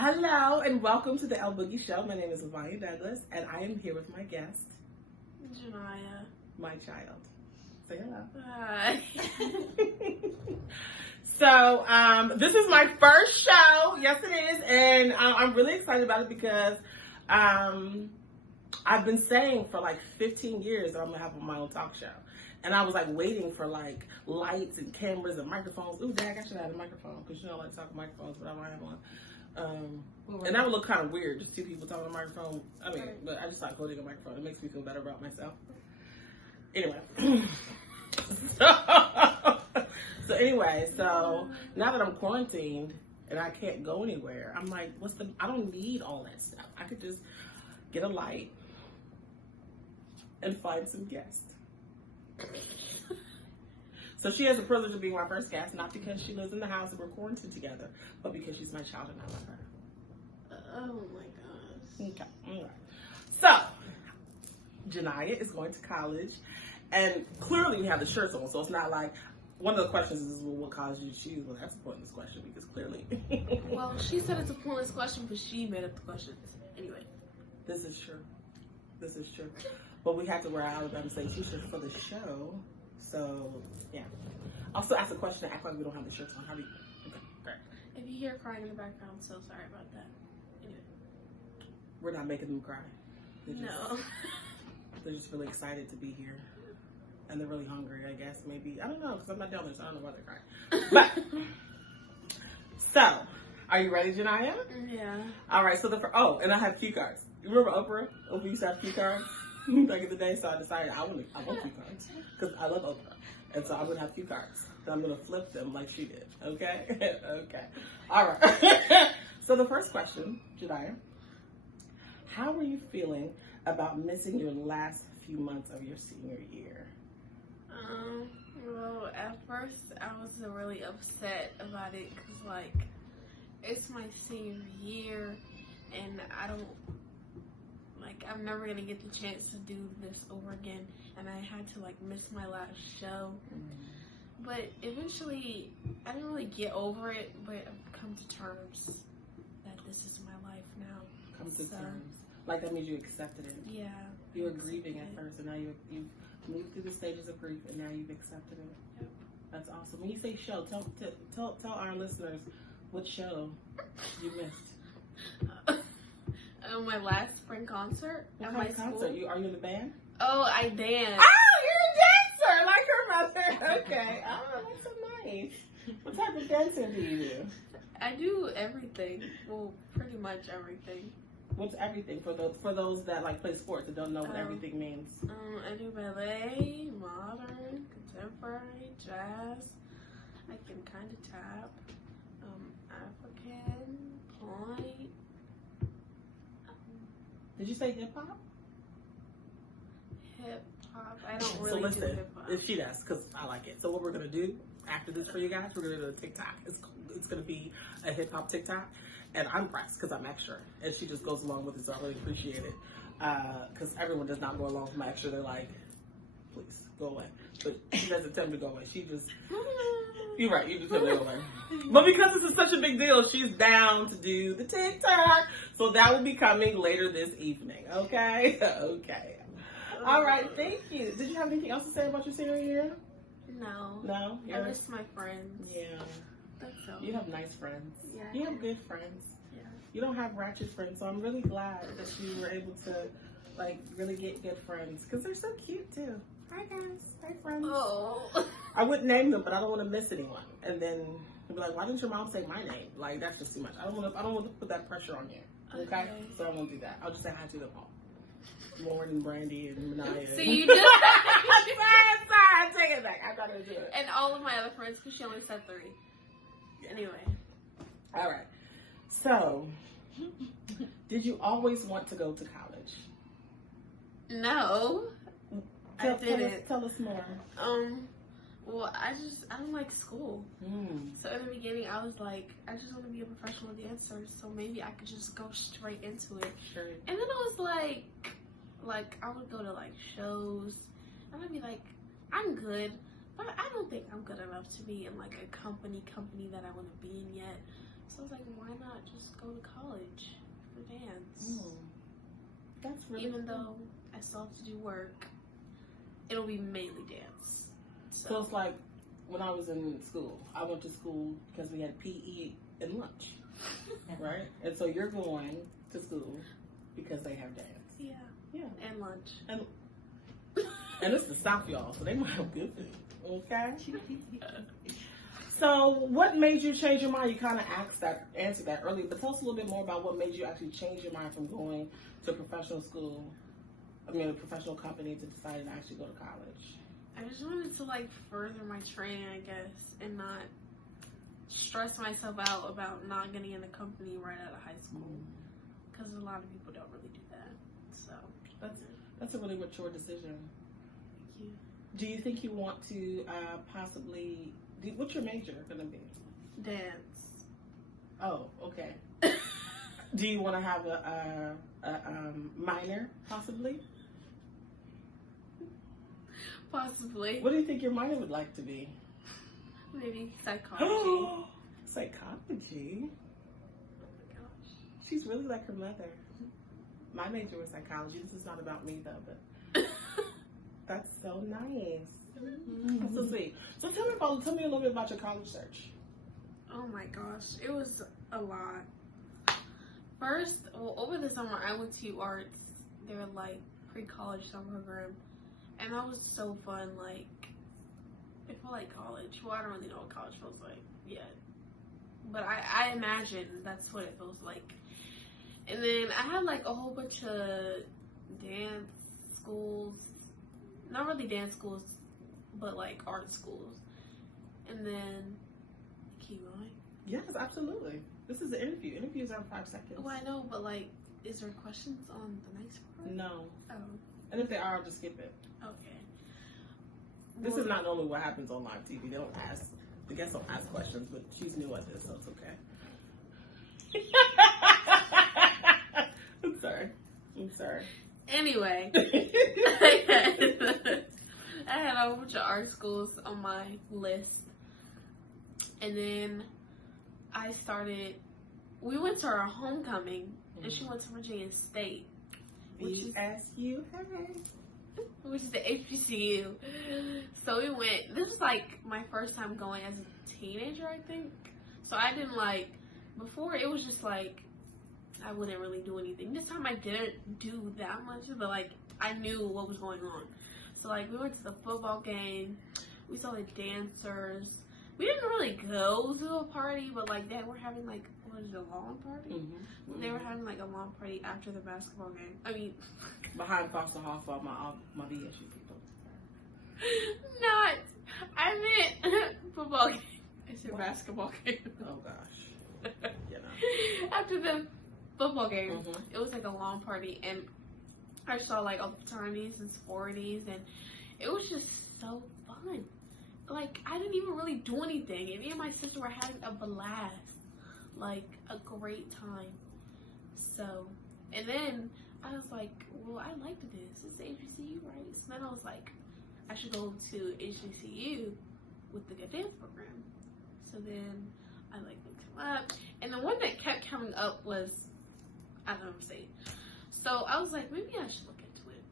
Hello and welcome to the Lboogie Show. My name is Janiya Douglas and I am here with my guest, Janiya. My child. Say hello. Hi. So, this is my first show. Yes, it is. And I'm really excited about it because I've been saying for like 15 years that I'm going to have my own talk show. And I was like waiting for like lights and cameras and microphones. Ooh, Dad, I should have had a microphone because you know I like talking microphones, but I don't have one. And that would look kind of weird, just two people talking on a microphone. I mean, but I just like holding a microphone. It makes me feel better about myself. Anyway. So now that I'm quarantined and I can't go anywhere, I'm like, I don't need all that stuff. I could just get a light and find some guests. So she has the privilege of being my first guest, not because she lives in the house and we're quarantined together, but because she's my child and I love her. Oh my gosh. Okay, all right. So, Janiya is going to college, and clearly we have the shirts on, so it's not like, one of the questions is, well, what college did you choose? Well, that's a pointless question because clearly. Well, she said it's a pointless question, but she made up the questions. Anyway. This is true. This is true. But we have to wear our Alabama State t-shirts for the show. So, yeah. I'll still ask a question and act like we don't have the shirts on. How do you? Okay, great. If you hear crying in the background, I'm so sorry about that. Anyway. We're not making them cry. No. They're just really excited to be here. And they're really hungry, I guess. Maybe. I don't know, because I'm not down there, so I don't know why they're crying. But, so, are you ready, Janiya? Yeah. All right, so and I have cue cards. You remember Oprah? Oprah used to have cue cards back in the day, so I decided I want cue cards because I love Oprah. And so I'm going to have cue cards. And I'm going to flip them like she did, okay? Okay. All right. So the first question, Janiya, how were you feeling about missing your last few months of your senior year? Well, at first I was really upset about it because, like, it's my senior year and I'm never going to get the chance to do this over again, and I had to, like, miss my last show. But eventually, I didn't really get over it, but I've come to terms that this is my life now. Come to terms. Like, that means you accepted it. Yeah. You were grieving at first, and now you've moved through the stages of grief, and now you've accepted it. Yep. That's awesome. When you say show, tell our listeners what show you missed. My last spring concert at my school. Are you in the band? Oh, I dance. Oh, you're a dancer, like her mother. Okay. Oh, that's so nice. What type of dancing do you do? I do everything. Well, pretty much everything. What's everything for those that like play sports that don't know what everything means? I do ballet, modern, contemporary, jazz. I can kind of tap. African, point. Did you say hip hop? Hip hop. I don't really do hip hop. If she does, because I like it. So what we're gonna do after this for you guys, we're gonna do a TikTok. It's gonna be a hip hop TikTok, and I'm pressed because I'm extra, and she just goes along with it. So I really appreciate it because everyone does not go along with my extra. They're like, please go away, but she doesn't tell me to go away. She just. You're right, you just tell me to go away. But because this is such a big deal, she's down to do the TikTok. So that will be coming later this evening, okay? Okay. All right, thank you. Did you have anything else to say about your senior year? No. No? I miss my friends. Yeah. That's all. You have nice friends. Yeah. You have good friends. Yeah. You don't have ratchet friends, so I'm really glad that you were able to, like, really get good friends. Because they're so cute, too. Hi, guys. Hi, friends. Oh. I wouldn't name them, but I don't want to miss anyone. And then they'll be like, why didn't your mom say my name? Like, that's just too much. I don't want to put that pressure on you. Okay? So I won't do that. I'll just say hi to them all. Lauren and Brandy and Manaya. See, you just... sorry. Take it back. I thought it was good. And all of my other friends, because she only said 3. Yeah. Anyway. All right. So, did you always want to go to college? No. I didn't. Tell us more. Well, I don't like school. So in the beginning, I was like, I just want to be a professional dancer, so maybe I could just go straight into it. Sure. And then I was like I would go to like shows, and I'd be like, I'm good, but I don't think I'm good enough to be in like a company that I want to be in yet. So I was like, why not just go to college for dance? That's really Even cool. though I still have to do work, it'll be mainly dance. So it's like when I was in school, I went to school because we had PE and lunch, right? And so you're going to school because they have dance. Yeah. Yeah. And lunch. And it's the South, y'all, so they might have good food. Okay? So what made you change your mind? You kind of answered that earlier, but tell us a little bit more about what made you actually change your mind from going to a professional company to deciding to actually go to college. I just wanted to like further my training, I guess, and not stress myself out about not getting in a company right out of high school. Because a lot of people don't really do that. So that's a really mature decision. Thank you. Do you think you want to possibly? What's your major gonna be? Dance. Oh, okay. Do you want to have a minor possibly? Possibly. What do you think your minor would like to be? Maybe psychology. Psychology? Oh my gosh. She's really like her mother. My major was psychology. This is not about me though, but that's so nice. That's so sweet. So tell me a little bit about your college search. Oh my gosh, it was a lot. First, over the summer, I went to arts. They were like pre-college summer program, and that was so fun. Like, it felt like college. Well, I don't really know what college feels like yet, but I imagine that's what it feels like. And then I had like a whole bunch of dance schools, not really dance schools, but like art schools. And then, keep going. Yes, absolutely. This is an interview. Interviews are 5 seconds. Well, I know, but like, is there questions on the next part? No. Oh, And if they are, I'll just skip it. okay. This is not normally what happens on live TV. They don't ask, the guests don't ask questions, but she's new at this, so it's okay. I'm sorry. Anyway, I had a bunch of art schools on my list. And then we went to our homecoming, and she went to Virginia State. Which is the HBCU. So we went, this was like my first time going as a teenager, I think. So I didn't before it was just like, I wouldn't really do anything. This time I didn't do that much, but like, I knew what was going on. So like, we went to the football game, we saw the dancers. We didn't really go to a party, but like, they were having like, what is it, a lawn party? Mm-hmm. They were having like a lawn party after the basketball game. I mean, behind Foster Hall for my VSU people. I meant football game. I said basketball game. Oh gosh. After the football game, it was like a lawn party, and I saw like all the fraternities and sororities, and it was just so fun. Like, I didn't even really do anything, and me and my sister were having a blast, like a great time. So, and then I was like, well, I liked this. It's HBCU, right? So then I was like, I should go to HBCU with the good dance program. So then I like looked him up, and the one that kept coming up was, I don't know what to say. So I was like, maybe I should look into it.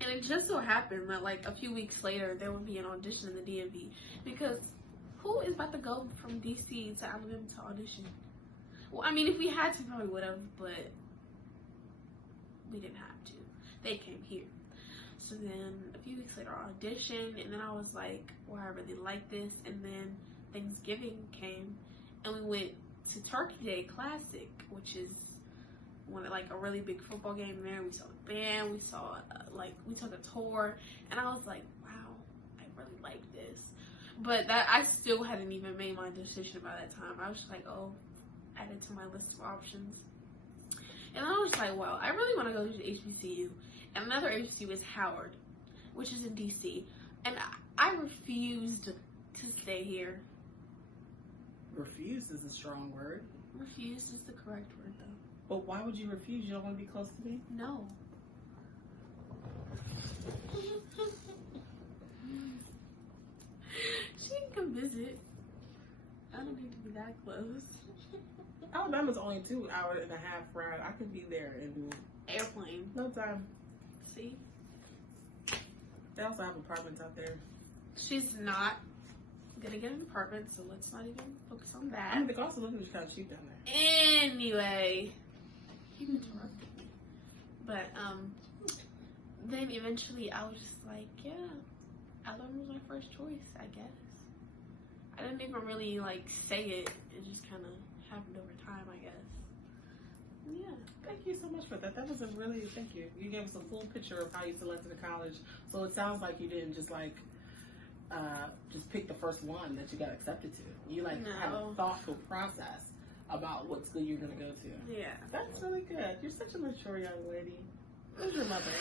And it just so happened that like a few weeks later, there would be an audition in the DMV, because who is about to go from DC to Alabama to audition? Well, I mean, if we had to, probably would have, but we didn't have to. They came here. So then a few weeks later, I auditioned, and then I was like, well, I really like this. And then Thanksgiving came, and we went to Turkey Day Classic, which is a really big football game there. We saw the band, we saw we took a tour, and I was like, wow, I really like this. But I still hadn't even made my decision by that time. I was just like, oh, add it to my list of options. And I was like, well, I really want to go to the HBCU. And another HBCU is Howard, which is in DC. And I refused to stay here. Refused is a strong word. Refused is the correct word, though. But why would you refuse? You don't want to be close to me? No. She can come visit. I don't need to be that close. Alabama's only 2.5 hours ride. I could be there in Airplane. no time. See? They also have apartments out there. She's not gonna get an apartment, so let's not even focus on that. I mean, the cost of living is kind of cheap down there. Anyway. But, then eventually I was just like, yeah, Alabama was my first choice, I guess. I didn't even really, like, say it. It just kind of happened over time, I guess. Yeah. Thank you so much for that. That was a really, thank you. You gave us a full picture of how you selected a college. So it sounds like you didn't just like, just pick the first one that you got accepted to. You like had a thoughtful process about what school you're going to go to. Yeah. That's really good. You're such a mature young lady. Who's your mother?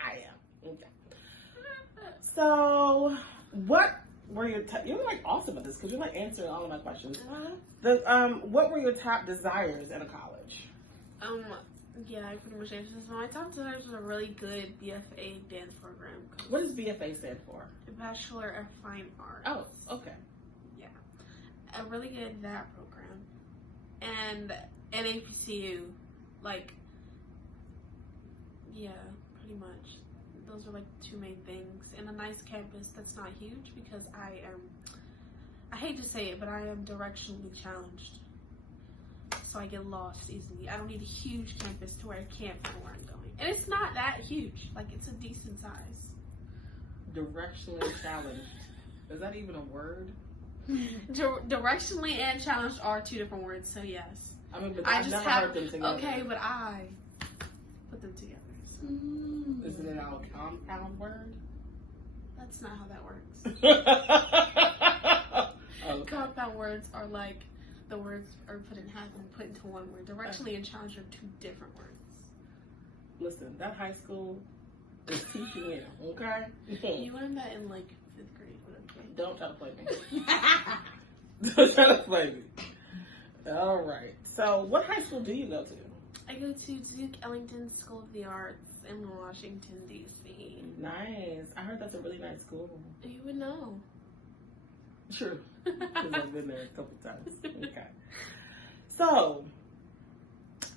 I am. Okay. So, what were your you're like awesome at this because you're like answering all of my questions. What were your top desires in a college? Yeah, I pretty much answered this. My top desires was a really good BFA dance program. What does BFA stand for? Bachelor of Fine Arts. Oh, okay. Yeah, a really good that program, and NAPCU, like, yeah, pretty much. Those are like two main things, and a nice campus that's not huge because I hate to say it, but I am directionally challenged. So I get lost easily. I don't need a huge campus to where I can't find where I'm going. And it's not that huge. Like, it's a decent size. Directionally challenged. Is that even a word? Directionally and challenged are two different words, so yes. I mean, but I've never heard them together. Okay, but I put them together. So. Isn't it a compound word? That's not how that works. Okay. Compound words are like the words are put in half and put into one word. Directionally and challenged are two different words. Listen, that high school is teaching you, okay? You learned that in like 5th grade. Okay? Don't try to play me. Don't try to play me. All right. So, what high school do you go to? I go to Duke Ellington School of the Arts in Washington, D.C. Nice. I heard that's a really nice school. You would know. True. Because I've been there a couple times. Okay. So,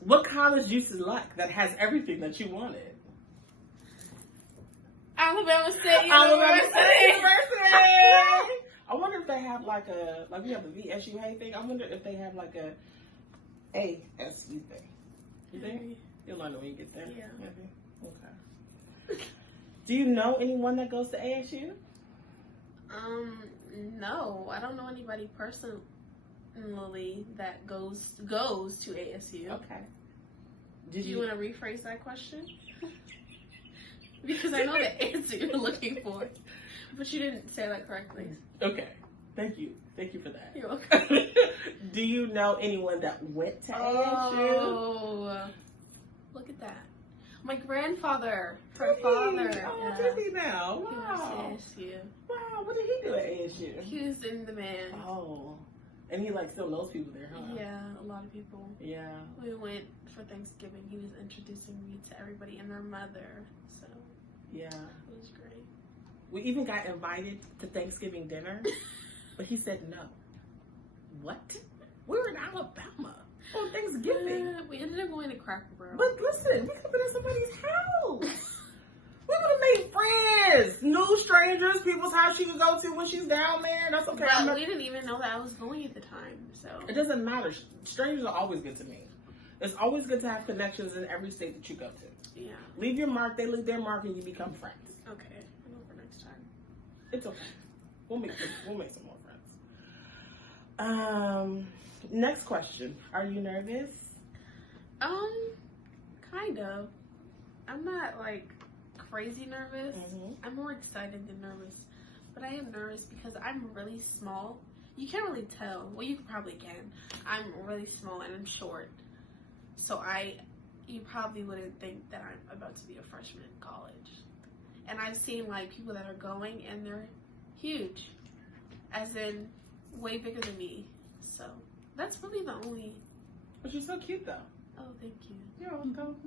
what college do you select that has everything that you wanted? Alabama State Alabama University. State University. I wonder if they have like we have the VSUA thing. I wonder if they have like a ASU thing. You think? You'll learn it when you get there. Yeah. Maybe. Okay. Do you know anyone that goes to ASU? No, I don't know anybody personally that goes to ASU. Okay. Do you want to rephrase that question? Because I know the answer you're looking for, but you didn't say that correctly. Okay. Thank you. Thank you for that. You're welcome. Do you know anyone that went to ASU? Oh, look at that. My grandfather, her Really? father. Oh, did he now? Wow. He went to ASU. Wow. What did he do at ASU? He was in the band. Oh. And he like still knows people there, huh? Yeah, a lot of people. Yeah. We went for Thanksgiving. He was introducing me to everybody and their mother. So Yeah. it was great. We even got invited to Thanksgiving dinner, but he said no. What? We were in Alabama on Thanksgiving. We ended up going to Cracker Barrel. But listen, we could have been at somebody's house. We would have made friends. New strangers, people's house she could go to when she's down there. That's okay. But we didn't even know that I was going at the time. So It doesn't matter. Strangers are always good to me. It's always good to have connections in every state that you go to. yeah. Leave your mark, they leave their mark, and you become friends. Okay. I know for next time. It's okay. We'll make some more friends. Next question. Are you nervous? Kind of. I'm not like crazy nervous. Mm-hmm. I'm more excited than nervous. But I am nervous because I'm really small. You can't really tell. Well, you probably can. I'm really small and I'm short. So you probably wouldn't think that I'm about to be a freshman in college. And I've seen like people that are going and they're huge. As in way bigger than me. So that's really the only. But you're so cute though. Oh, thank you. You're welcome.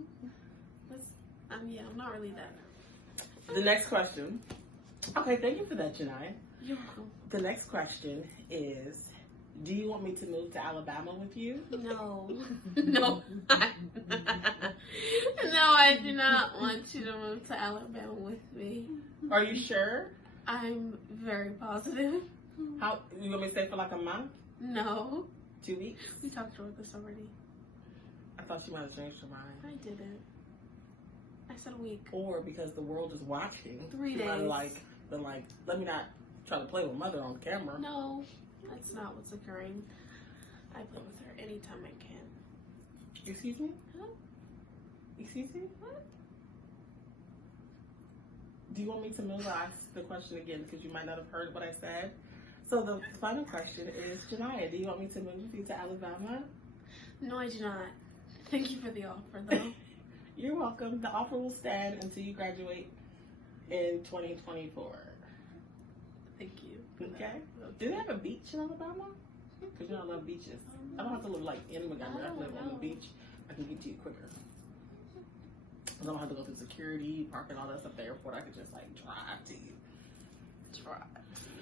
Yeah, I'm not really that nervous. The next question. Okay, thank you for that, Janiya. You're welcome. The next question is, do you want me to move to Alabama with you? No. No. No, I do not want you to move to Alabama with me. Are you sure? I'm very positive. How you want me to stay for like a month? No. 2 weeks? We talked about this already. I thought you might have changed your mind. I didn't. I said a week. Or because the world is watching. 3 you might have days. been like, let me not try to play with mother on camera. No, that's not what's occurring. I play with her anytime I can. Excuse me? Huh? Excuse me? What? Do you want me to move? I'll ask the question again because you might not have heard what I said. So the final question is, Janiya, do you want me to move with you to Alabama? No, I do not. Thank you for the offer, though. You're welcome. The offer will stand until you graduate in 2024. Thank you. Okay? Do they have a beach in Alabama? Because you know I love beaches. I don't have to live like in Montgomery. I can live on the beach. I can get to you quicker. I don't have to go through security, parking, all that stuff at the airport. I could just like drive to you. Try.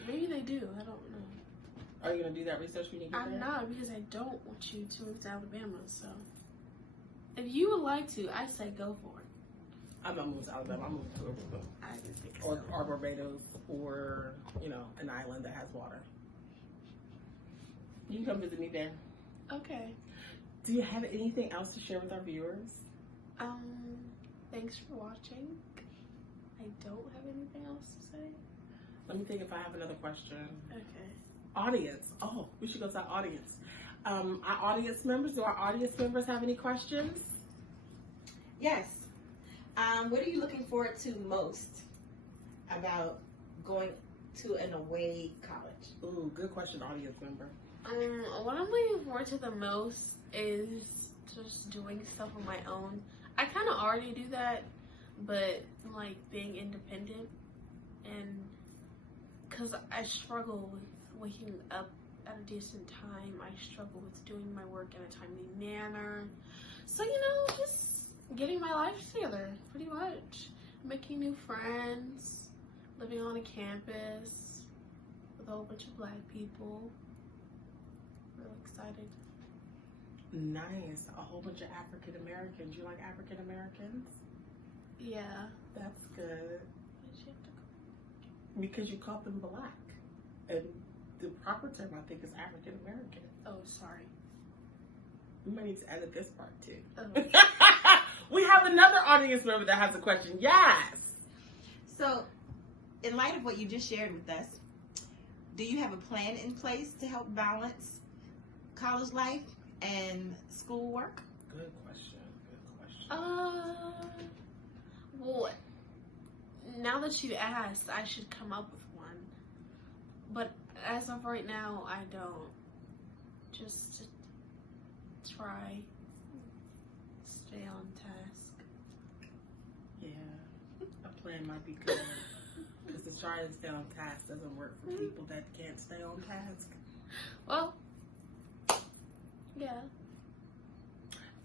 Maybe they do. I don't know. Are you going to do that research when you get there? I'm not, because I don't want you to move to Alabama, so. If you would like to, I say go for it. I'm not moving to Alabama. I'm moving to Aruba. I didn't think Or so. Barbados, or, you know, an island that has water. You can come visit me there. Okay. Do you have anything else to share with our viewers? Thanks for watching. I don't have anything else to say. Let me think if I have another question. Okay. Audience. Oh, we should go to our audience. Our audience members, do our audience members have any questions? Yes. What are you looking forward to most about going to an away college? Ooh, good question, audience member. What I'm looking forward to the most is just doing stuff on my own. I kind of already do that, but like being independent, and because I struggle with waking up at a decent time. I struggle with doing my work in a timely manner. So, you know, just getting my life together, pretty much. Making new friends, living on a campus with a whole bunch of black people. Real excited. Nice. A whole bunch of African Americans. You like African Americans? Yeah. That's good. Because you called them black. And the proper term, I think, is African American. Oh, sorry. We might need to edit this part, too. Oh. We have another audience member that has a question. Yes. So, in light of what you just shared with us, do you have a plan in place to help balance college life and schoolwork? Good question. Good question. Well, now that you asked, I should come up with one. But as of right now, I don't. Just to try, stay on task. Yeah. A plan might be good. Because to try and stay on task doesn't work for people that can't stay on task. Well, yeah.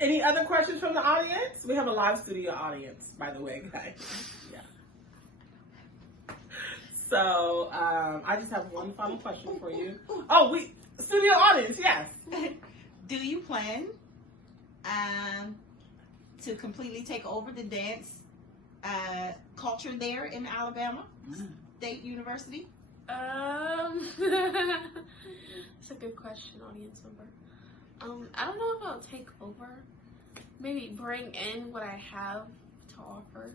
Any other questions from the audience? We have a live studio audience, by the way, guys. Yeah. So, I just have one final question for you. Oh, studio audience, yes. Do you plan to completely take over the dance culture there in Alabama State University? That's a good question, audience member. I don't know if I'll take over. Maybe bring in what I have to offer.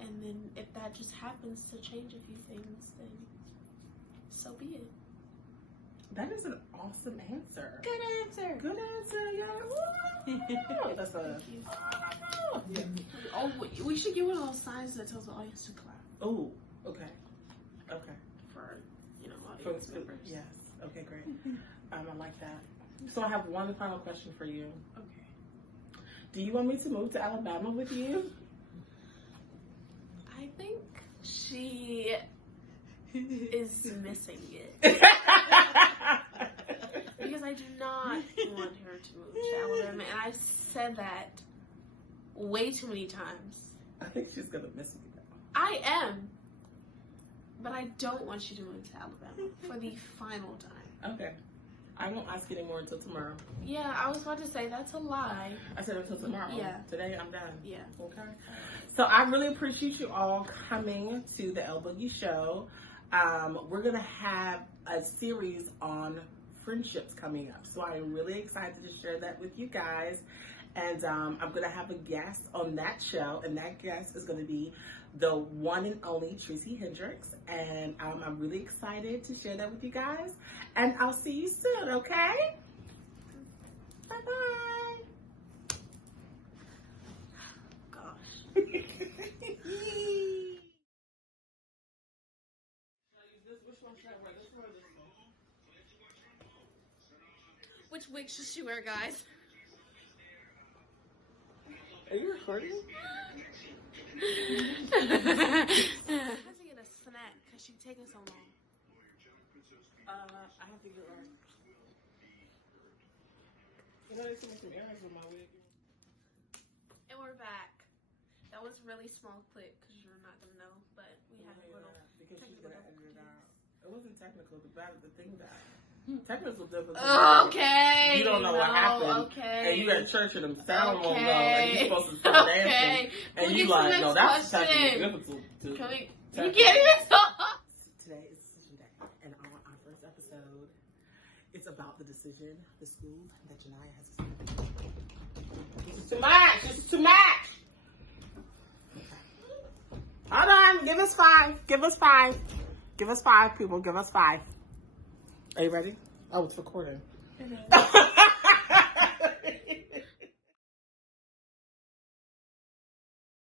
And then if that just happens to change a few things, then so be it. That is an awesome answer. Good answer. Good answer, yeah. That's a... Thank you. Oh, we should get one of those signs that tells the audience to clap Oh, okay. Okay. for, For audience the members. yes. Okay, great. I like that. So I have one final question for you. Okay. Do you want me to move to Alabama with you? I think she is missing it. Because I do not want her to move to Alabama, and I've said that way too many times. I think she's gonna miss me though. I am. but I don't want you to move to Alabama for the final time. Okay. I won't ask anymore until tomorrow. Yeah, I was about to say that's a lie. I said until tomorrow. Yeah. Today I'm done. Yeah. Okay. So I really appreciate you all coming to the Lboogie show. We're gonna have a series on friendships coming up, so I'm really excited to share that with you guys. And I'm gonna have a guest on that show, and that guest is gonna be the one and only Tracy Hendricks. And I'm really excited to share that with you guys. And I'll see you soon. Okay. Bye bye. Gosh. Which wig should she wear, guys? Are you recording? I had to get a snack because she's taking so long. I have to get right. You know, there's some errands with my wig. And we're back. That was really small clip because you're not going to know, but we had a little because she's technical gonna edit it difficulties. out. It wasn't technical. The thing that technical difficulties. Okay. You don't know what happened. Okay. And you at church and the sound won't go, Okay. and you supposed to start dancing, and We'll you get to the like, no, next that's question. technical difficult. Can we? You can't even talk. Today is decision day, and on our first episode, it's about the decision, the school that Janiya has accepted. This is too much. This is too much. Hold on. Give us 5. Give us 5. Give us 5, people. Give us 5. Are you ready? Oh, it's recording.